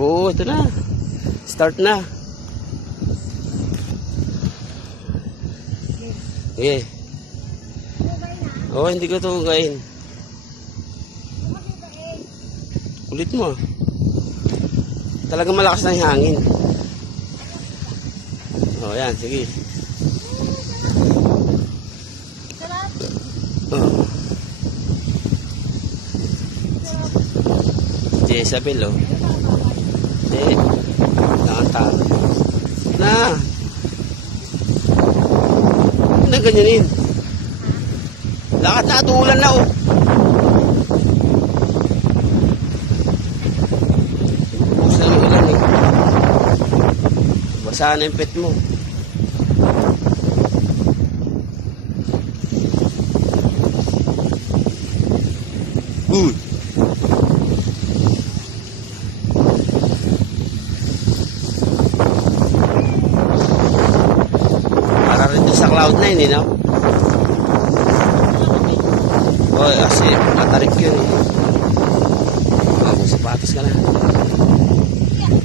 Oo, ito na. Start na. Okay. Oo, hindi ko ito hugayin. Ulit mo. Talagang malakas na yung hangin. Oo, yan. Sige. Oo. Jezabel, oh. Eh, nakanta. Na. Ano ganyanin? Lakad na, tuulan na, oh. Buksan mo ulan, eh. Basahan na yung pet mo. Para rin sa Cloud9, no? Oy, kasi matarik yun, eh.